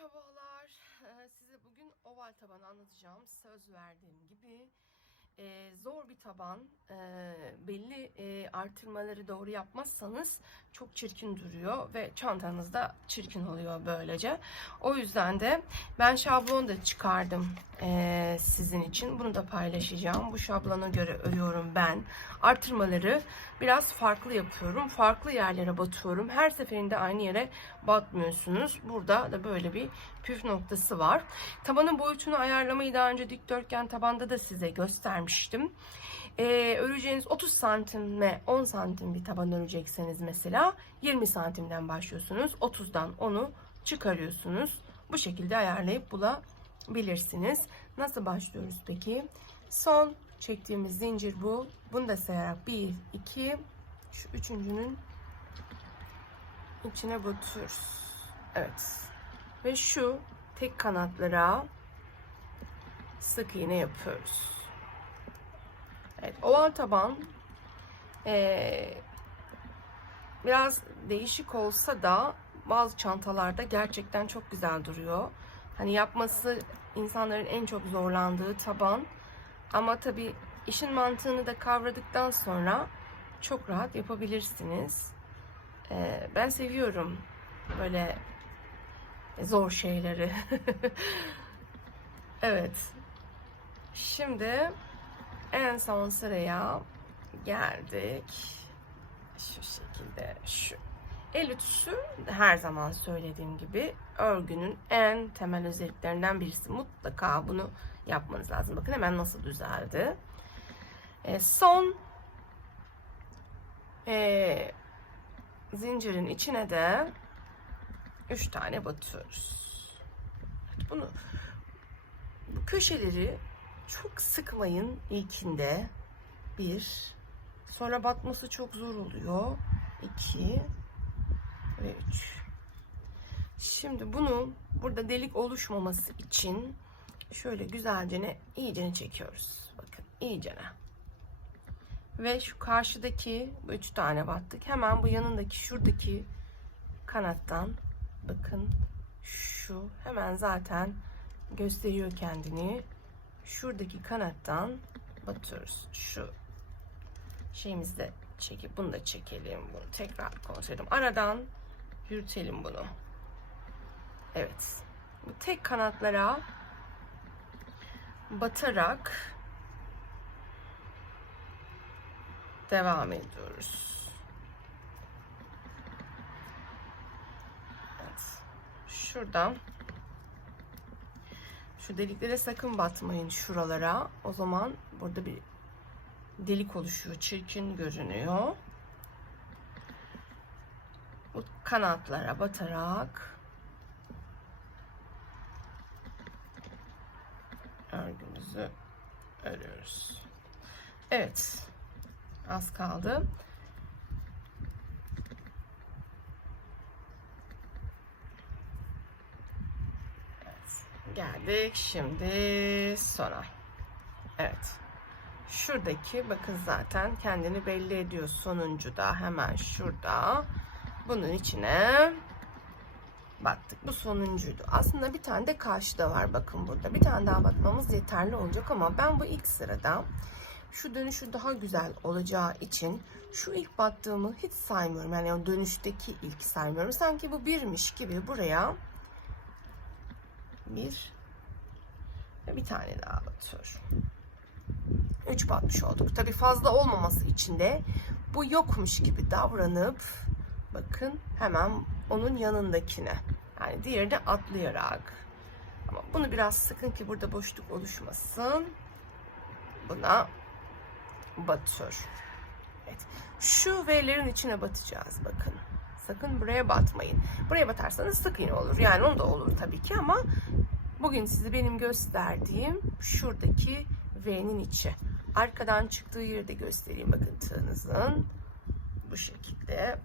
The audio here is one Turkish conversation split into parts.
Merhabalar. Ee, Size bugün oval tabanı anlatacağım. Söz verdiğim gibi Ee, zor bir taban. Ee, belli e, artırmaları doğru yapmazsanız çok çirkin duruyor ve çantanız da çirkin oluyor böylece. O yüzden de ben şablon da çıkardım ee, sizin için. Bunu da paylaşacağım. Bu şablona göre örüyorum ben. Artırmaları biraz farklı yapıyorum. Farklı yerlere batıyorum. Her seferinde aynı yere batmıyorsunuz. Burada da böyle bir püf noktası var. Tabanın boyutunu ayarlamayı daha önce dikdörtgen tabanda da size göstermiştim. Ee, öreceğiniz 30 santim ve 10 santim bir taban örecekseniz mesela 20 santimden başlıyorsunuz. 30'dan 10'u çıkarıyorsunuz. Bu şekilde ayarlayıp bulabilirsiniz. Nasıl başlıyoruz peki? Son çektiğimiz zincir bu. Bunu da sayarak 1, 2, şu üçüncünün içine batıyoruz. Evet. Ve şu tek kanatlara sık iğne yapıyoruz. Evet, oval taban eee, biraz değişik olsa da bazı çantalarda gerçekten çok güzel duruyor. Hani yapması insanların en çok zorlandığı taban. Ama tabii işin mantığını da kavradıktan sonra çok rahat yapabilirsiniz. Eee, ben seviyorum böyle zor şeyleri. evet. Şimdi en son sıraya geldik. Şu şekilde şu. El ütüsü her zaman söylediğim gibi örgünün en temel özelliklerinden birisi. Mutlaka bunu yapmanız lazım. Bakın hemen nasıl düzeldi. E, son e, zincirin içine de 3 tane batıyoruz. Bunu bu köşeleri çok sıkmayın ilkinde. Bir. Sonra batması çok zor oluyor. İki ve üç. Şimdi bunu burada delik oluşmaması için şöyle güzelce ne iyicene çekiyoruz. Bakın iyicene. Ve şu karşıdaki üç tane battık. Hemen bu yanındaki şuradaki kanattan bakın şu hemen zaten gösteriyor kendini. Şuradaki kanattan batıyoruz. Şu şeyimizi de çekip bunu da çekelim. Bunu tekrar kontrol edelim. Aradan yürütelim bunu. Evet. Bu tek kanatlara batarak devam ediyoruz. Evet. Şuradan şu deliklere sakın batmayın şuralara. O zaman burada bir delik oluşuyor. Çirkin görünüyor. Bu kanatlara batarak örgümüzü örüyoruz. Evet. Az kaldı. Geldik şimdi sona. Evet. Şuradaki bakın zaten kendini belli ediyor sonuncu da hemen şurada. Bunun içine battık. Bu sonuncuydu. Aslında bir tane de karşıda var bakın burada. Bir tane daha batmamız yeterli olacak ama ben bu ilk sırada şu dönüşü daha güzel olacağı için şu ilk battığımı hiç saymıyorum. Yani dönüşteki ilk saymıyorum. Sanki bu birmiş gibi buraya bir ve bir tane daha batıyorum. 3 batmış olduk. Tabi fazla olmaması için de bu yokmuş gibi davranıp bakın hemen onun yanındakine yani diğerini atlayarak ama bunu biraz sıkın ki burada boşluk oluşmasın. Buna batıyor. Evet. Şu V'lerin içine batacağız bakın. Sakın buraya batmayın. Buraya batarsanız sık olur. Yani onu da olur tabii ki ama bugün size benim gösterdiğim şuradaki V'nin içi. Arkadan çıktığı yeri de göstereyim. Bakın tığınızın bu şekilde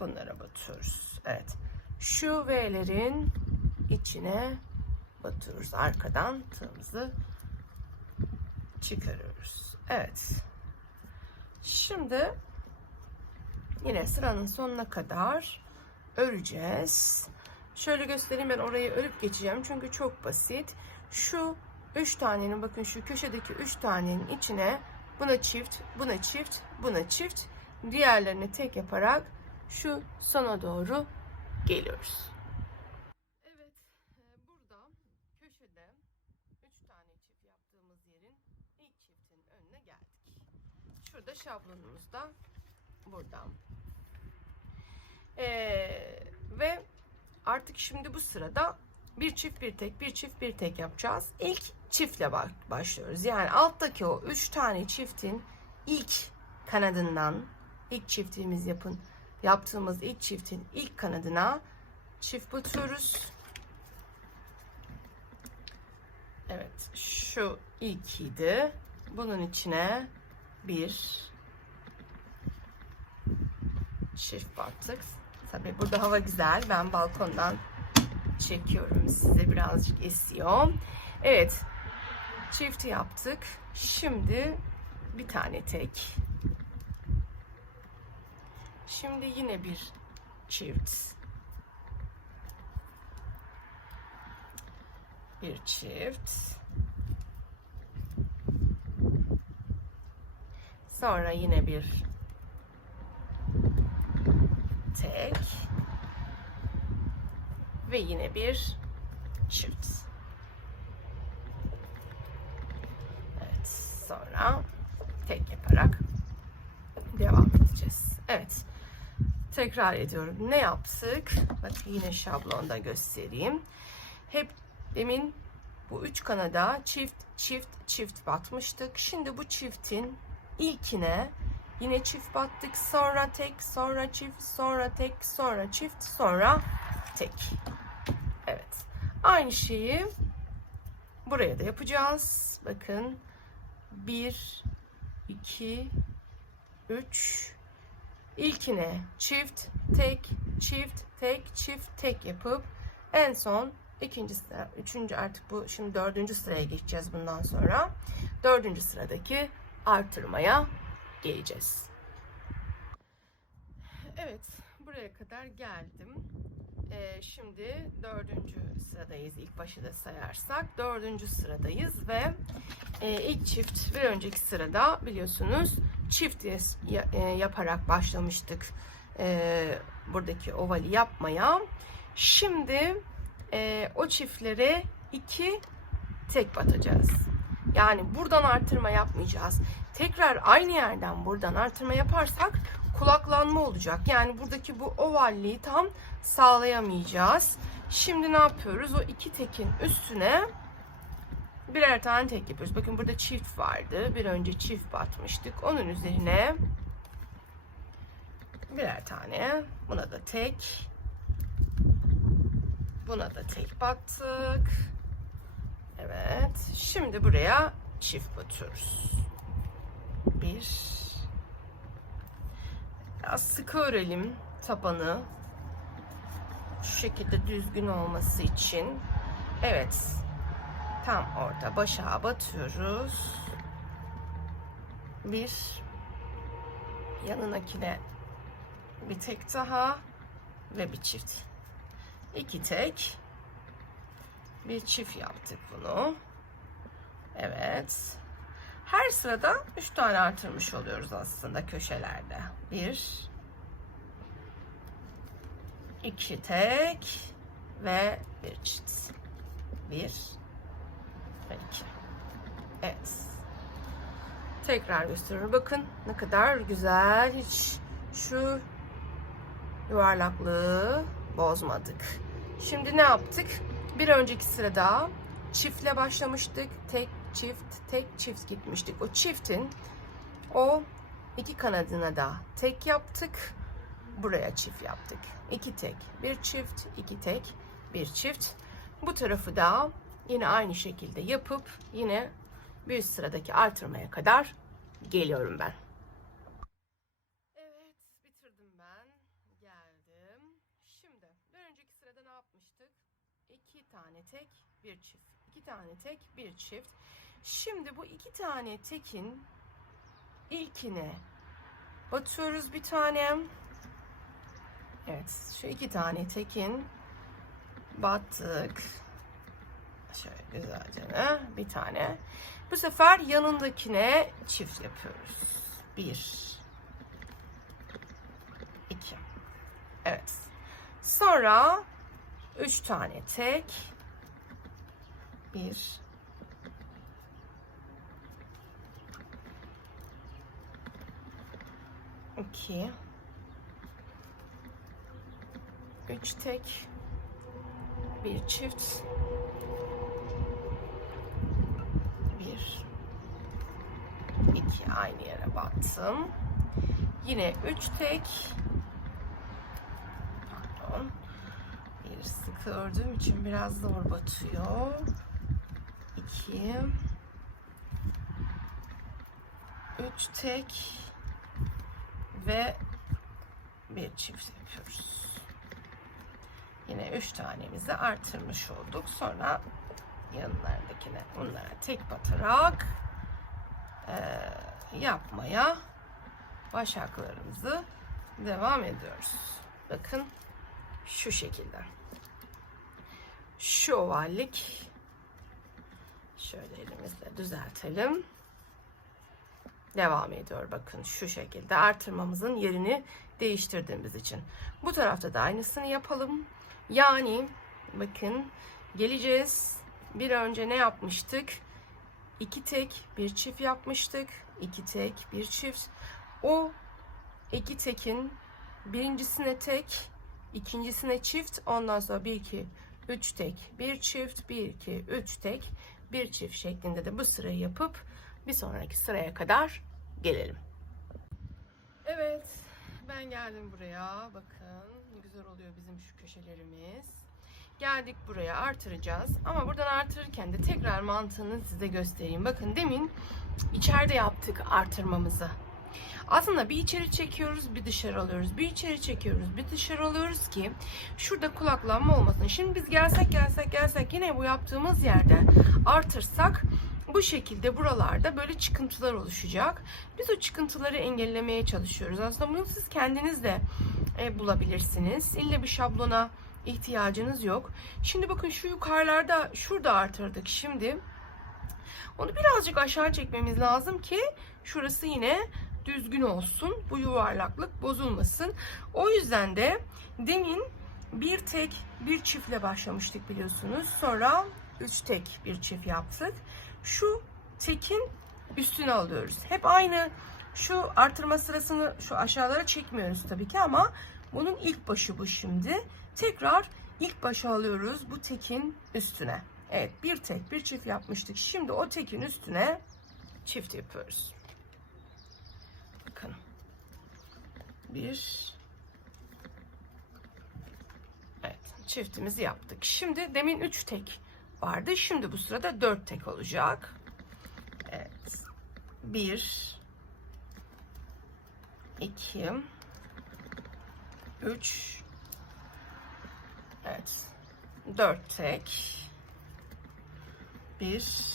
bunlara batıyoruz. Evet. Şu V'lerin içine batıyoruz. Arkadan tığımızı çıkarıyoruz. Evet. Şimdi yine sıranın sonuna kadar öreceğiz. Şöyle göstereyim ben orayı örüp geçeceğim çünkü çok basit. Şu üç tanenin bakın şu köşedeki üç tanenin içine buna çift, buna çift, buna çift, diğerlerini tek yaparak şu sona doğru geliyoruz. Evet, burada köşede üç tane çift yaptığımız yerin ilk çiftin önüne geldik. Şurada şablonumuz da burada. Ee, ve artık şimdi bu sırada bir çift bir tek bir çift bir tek yapacağız. İlk çiftle ba- başlıyoruz. Yani alttaki o üç tane çiftin ilk kanadından ilk çiftimiz yapın yaptığımız ilk çiftin ilk kanadına çift batıyoruz. Evet şu ilkiydi. Bunun içine bir çift battık. Tabii burada hava güzel. Ben balkondan çekiyorum size birazcık esiyor. Evet. Çift yaptık. Şimdi bir tane tek. Şimdi yine bir çift. Bir çift. Sonra yine bir tek ve yine bir çift. Evet, sonra tek yaparak devam edeceğiz. Evet. Tekrar ediyorum. Ne yaptık? Bak yine şablonda göstereyim. Hep demin bu üç kanada çift çift çift batmıştık. Şimdi bu çiftin ilkine Yine çift battık. Sonra tek, sonra çift, sonra tek, sonra çift, sonra tek. Evet. Aynı şeyi buraya da yapacağız. Bakın. 1 2 3 İlkine çift, tek, çift, tek, çift, tek yapıp en son ikinci sıra, üçüncü artık bu şimdi dördüncü sıraya geçeceğiz bundan sonra. Dördüncü sıradaki artırmaya geleceğiz. Evet, buraya kadar geldim. Ee, şimdi dördüncü sıradayız. İlk başı da sayarsak dördüncü sıradayız ve e, ilk çift bir önceki sırada biliyorsunuz çift e, yaparak başlamıştık e, buradaki ovali yapmaya. Şimdi e, o çiftlere iki tek batacağız. Yani buradan artırma yapmayacağız tekrar aynı yerden buradan artırma yaparsak kulaklanma olacak. Yani buradaki bu ovalliği tam sağlayamayacağız. Şimdi ne yapıyoruz? O iki tekin üstüne birer tane tek yapıyoruz. Bakın burada çift vardı. Bir önce çift batmıştık. Onun üzerine birer tane. Buna da tek. Buna da tek battık. Evet. Şimdi buraya çift batıyoruz bir. Biraz sıkı örelim tabanı. Şu şekilde düzgün olması için. Evet. Tam orada başa batıyoruz. Bir. Yanınakine bir tek daha ve bir çift. İki tek. Bir çift yaptık bunu. Evet. Her sırada 3 tane artırmış oluyoruz aslında köşelerde. 1 2 tek ve bir çift. 1 ve 2. Evet. Tekrar gösteriyorum. Bakın ne kadar güzel. Hiç şu yuvarlaklığı bozmadık. Şimdi ne yaptık? Bir önceki sırada çiftle başlamıştık. Tek çift, tek çift gitmiştik. O çiftin o iki kanadına da tek yaptık. Buraya çift yaptık. İki tek, bir çift, iki tek, bir çift. Bu tarafı da yine aynı şekilde yapıp yine bir sıradaki artırmaya kadar geliyorum ben. Evet, bitirdim ben. Geldim. Şimdi bir önceki sırada ne yapmıştık? İki tane tek, bir çift. İki tane tek, bir çift. Şimdi bu iki tane tekin ilkine batıyoruz bir tane. Evet şu iki tane tekin battık. Şöyle güzelce ne? bir tane. Bu sefer yanındakine çift yapıyoruz. Bir, iki. Evet. Sonra üç tane tek. Bir, iki, üç tek, bir çift, bir, iki. Aynı yere battım. Yine üç tek, pardon, bir sık ördüğüm için biraz zor batıyor. İki, üç tek ve bir çift yapıyoruz. Yine üç tanemizi artırmış olduk. Sonra yanlarındakine bunlara tek batarak eee, yapmaya başaklarımızı devam ediyoruz. Bakın şu şekilde. Şu ovallik şöyle elimizle düzeltelim. Devam ediyor bakın şu şekilde artırmamızın yerini değiştirdiğimiz için. Bu tarafta da aynısını yapalım. Yani bakın geleceğiz. Bir önce ne yapmıştık? İki tek bir çift yapmıştık. İki tek bir çift. O iki tekin birincisine tek, ikincisine çift, ondan sonra bir iki üç tek, bir çift, bir iki üç tek, bir çift şeklinde de bu sırayı yapıp bir sonraki sıraya kadar gelelim. Evet, ben geldim buraya. Bakın ne güzel oluyor bizim şu köşelerimiz. Geldik buraya artıracağız. Ama buradan artırırken de tekrar mantığını size göstereyim. Bakın demin içeride yaptık artırmamızı. Aslında bir içeri çekiyoruz, bir dışarı alıyoruz. Bir içeri çekiyoruz, bir dışarı alıyoruz ki şurada kulaklanma olmasın. Şimdi biz gelsek gelsek gelsek yine bu yaptığımız yerde artırsak bu şekilde buralarda böyle çıkıntılar oluşacak. Biz o çıkıntıları engellemeye çalışıyoruz. Aslında bunu siz kendiniz de e, bulabilirsiniz. İlle bir şablona ihtiyacınız yok. Şimdi bakın şu yukarılarda şurada artırdık. Şimdi onu birazcık aşağı çekmemiz lazım ki şurası yine düzgün olsun. Bu yuvarlaklık bozulmasın. O yüzden de demin bir tek bir çiftle başlamıştık biliyorsunuz. Sonra üç tek bir çift yaptık. Şu tekin üstüne alıyoruz. Hep aynı şu artırma sırasını şu aşağılara çekmiyoruz tabii ki ama bunun ilk başı bu şimdi. Tekrar ilk başa alıyoruz bu tekin üstüne. Evet bir tek bir çift yapmıştık. Şimdi o tekin üstüne çift yapıyoruz. Bakın. Bir. Evet çiftimizi yaptık. Şimdi demin üç tek vardı. Şimdi bu sırada dört tek olacak. Evet. Bir. iki, Üç. Evet. Dört tek. Bir.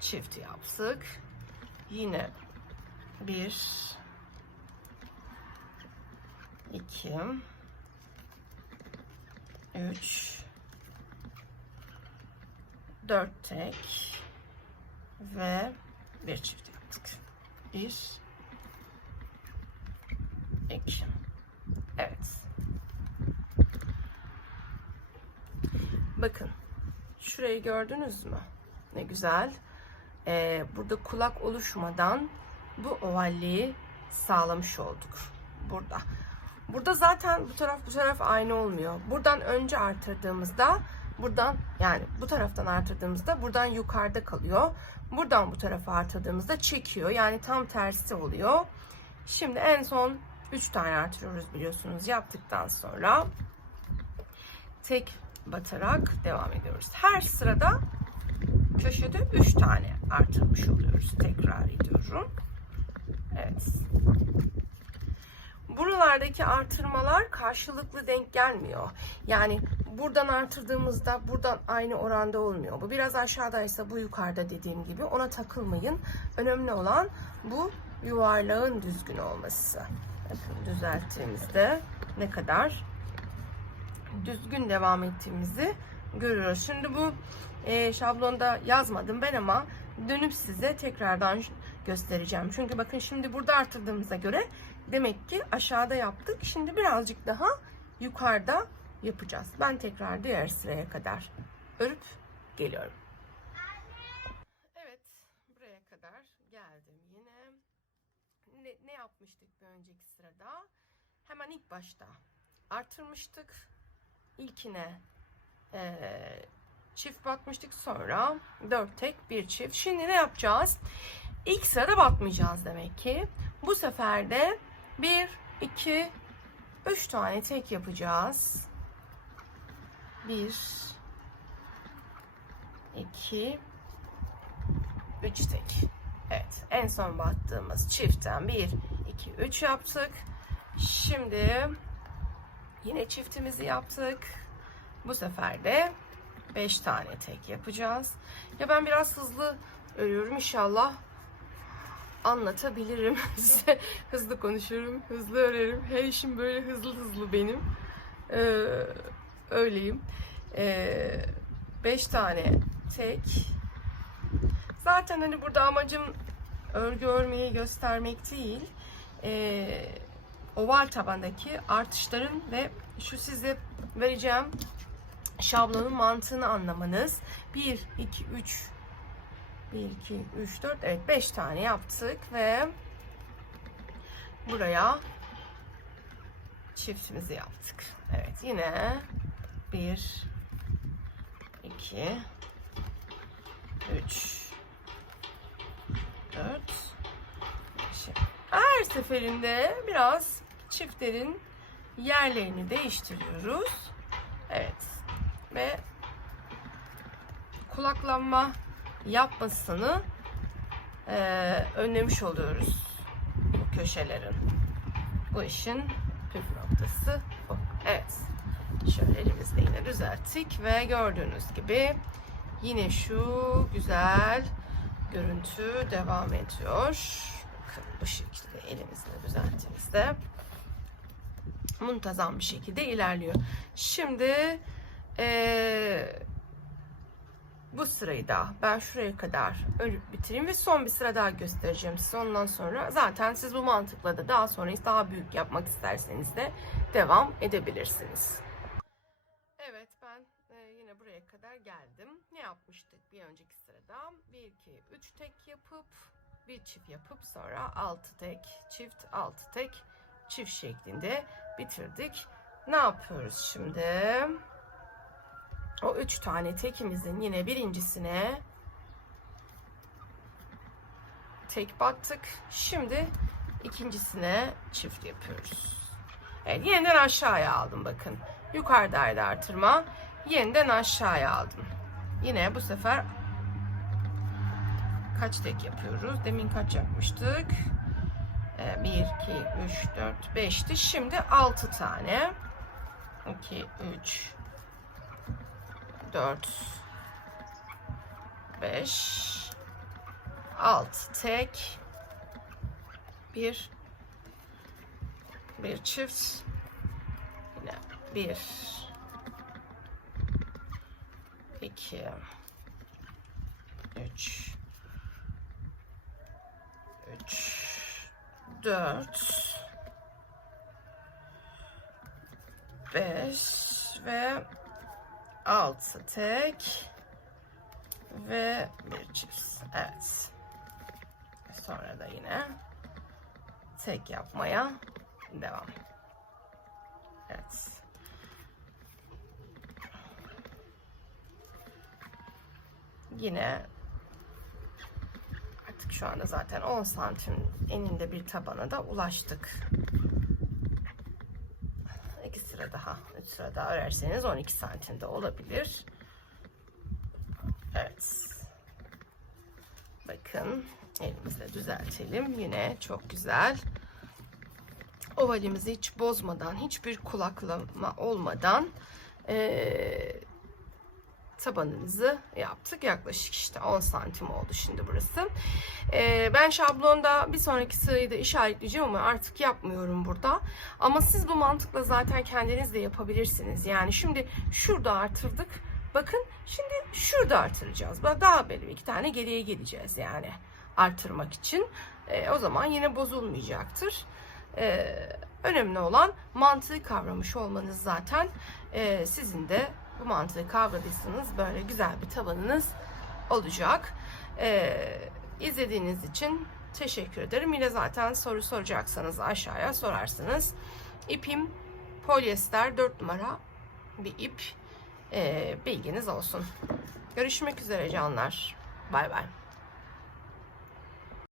Çift yaptık. Yine bir. iki, Üç. Dört tek. Ve bir çift yaptık. Bir. iki. Evet. Bakın. Şurayı gördünüz mü? Ne güzel. Ee, burada kulak oluşmadan bu ovalliği sağlamış olduk. Burada. Burada zaten bu taraf bu taraf aynı olmuyor. Buradan önce artırdığımızda buradan yani bu taraftan artırdığımızda buradan yukarıda kalıyor. Buradan bu tarafa artırdığımızda çekiyor. Yani tam tersi oluyor. Şimdi en son 3 tane artırıyoruz biliyorsunuz yaptıktan sonra tek batarak devam ediyoruz. Her sırada köşede 3 tane artırmış oluyoruz. Tekrar ediyorum. Evet. Buralardaki artırmalar karşılıklı denk gelmiyor. Yani buradan artırdığımızda buradan aynı oranda olmuyor. Bu biraz aşağıdaysa bu yukarıda dediğim gibi ona takılmayın. Önemli olan bu yuvarlağın düzgün olması. Bakın düzelttiğimizde ne kadar düzgün devam ettiğimizi görüyoruz. Şimdi bu e, şablonda yazmadım ben ama dönüp size tekrardan göstereceğim. Çünkü bakın şimdi burada artırdığımıza göre demek ki aşağıda yaptık. Şimdi birazcık daha yukarıda yapacağız. Ben tekrar diğer sıraya kadar örüp geliyorum. Evet, buraya kadar geldim yine. Ne, ne yapmıştık bir önceki sırada? Hemen ilk başta artırmıştık. İlkine eee, çift batmıştık. Sonra dört tek bir çift. Şimdi ne yapacağız? İlk sırada batmayacağız demek ki. Bu sefer de bir, iki, üç tane tek yapacağız. Bir, iki, üç tek. Evet, en son battığımız çiftten bir, iki, üç yaptık. Şimdi yine çiftimizi yaptık. Bu sefer de 5 tane tek yapacağız. Ya ben biraz hızlı örüyorum inşallah anlatabilirim size. hızlı konuşuyorum, hızlı örerim. Her işim böyle hızlı hızlı benim. Ee, öyleyim. 5 tane tek. Zaten hani burada amacım örgü örmeyi göstermek değil. Ee, oval tabandaki artışların ve şu size vereceğim şablonun mantığını anlamanız. 1, 2, 3, 1, 2, 3, 4, evet 5 tane yaptık ve buraya çiftimizi yaptık. Evet yine 1, 2, 3, 4, 5. Her seferinde biraz çiftlerin yerlerini değiştiriyoruz. Evet. Ve kulaklanma yapmasını eee, önlemiş oluyoruz bu köşelerin. Bu işin püf noktası bu. Evet. Şöyle elimizde yine düzelttik ve gördüğünüz gibi yine şu güzel görüntü devam ediyor. Bakın bu şekilde elimizle düzelttiğimizde muntazam bir şekilde ilerliyor. Şimdi eee, bu sırayı da ben şuraya kadar örüp bitireyim ve son bir sıra daha göstereceğim size. Ondan sonra zaten siz bu mantıkla da daha sonra daha büyük yapmak isterseniz de devam edebilirsiniz. Evet ben e, yine buraya kadar geldim. Ne yapmıştık bir önceki sırada? 1, 2, 3 tek yapıp bir çift yapıp sonra 6 tek, çift 6 tek, çift şeklinde bitirdik. Ne yapıyoruz şimdi? O üç tane tekimizin yine birincisine tek battık. Şimdi ikincisine çift yapıyoruz. Evet yeniden aşağıya aldım bakın. Yukarıdaydı artırma. Yeniden aşağıya aldım. Yine bu sefer kaç tek yapıyoruz? Demin kaç yapmıştık? 1, 2, 3, 4, 5'ti. Şimdi 6 tane. 2, 3, 4 5 6 tek. Bir. Bir çift. Yine bir. İki. Üç. Üç. Dört. Beş ve 6 tek ve bir çift. Evet. Sonra da yine tek yapmaya devam. Evet. Yine artık şu anda zaten 10 santim eninde bir tabana da ulaştık. Daha, üç sıra daha örerseniz 12 santimde olabilir. Evet. Bakın elimizle düzeltelim. Yine çok güzel. Ovalimizi hiç bozmadan, hiçbir kulaklama olmadan eee, tabanımızı yaptık. Yaklaşık işte 10 santim oldu şimdi burası. Ee, ben şablonda bir sonraki sırayı da işaretleyeceğim ama artık yapmıyorum burada. Ama siz bu mantıkla zaten kendiniz de yapabilirsiniz. Yani şimdi şurada artırdık. Bakın şimdi şurada artıracağız. Daha böyle iki tane geriye geleceğiz yani artırmak için. Ee, o zaman yine bozulmayacaktır. Ee, önemli olan mantığı kavramış olmanız zaten. Ee, sizin de bu mantığı kavradıysanız böyle güzel bir tabanınız olacak. Ee, izlediğiniz için teşekkür ederim. Yine zaten soru soracaksanız aşağıya sorarsınız. İpim polyester 4 numara bir ip. Ee, bilginiz olsun. Görüşmek üzere canlar. Bay bay.